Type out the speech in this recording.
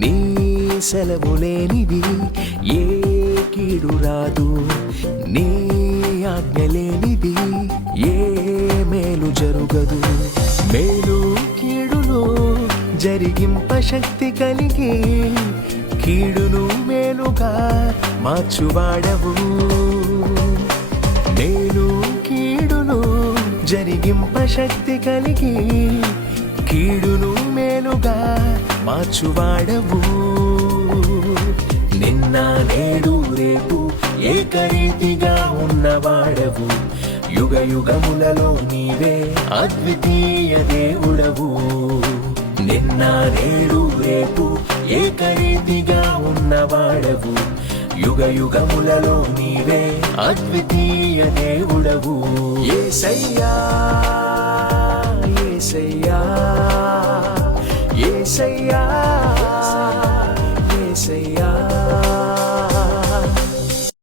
నీ సెలవు లేనిది ఏ కీడు రాదు, నీ ఆజ్ఞ లేనిది ఏ మేలు జరుగదు. మేలు కీడును జరిగింప శక్తి కలిగి కీడును మేలుగా మార్చువాడవు. మేలు కీడును జరిగింప శక్తి కలిగి కీడును మేలుగా మార్చువాడవు. నిన్న నేడు రేపు ఏకరీతిగా ఉన్నవాడవు. యుగ యుగములలో నీవే అద్వితీయ దేవుడవు. నిన్న నేడు రేపు ఏకరీతిగా ఉన్నవాడవు. యుగ యుగములలో నీవే అద్వితీయ దేవుడవు. యేసయ్యా యేసయ్యా యేసయ్యా యేసయ్యా.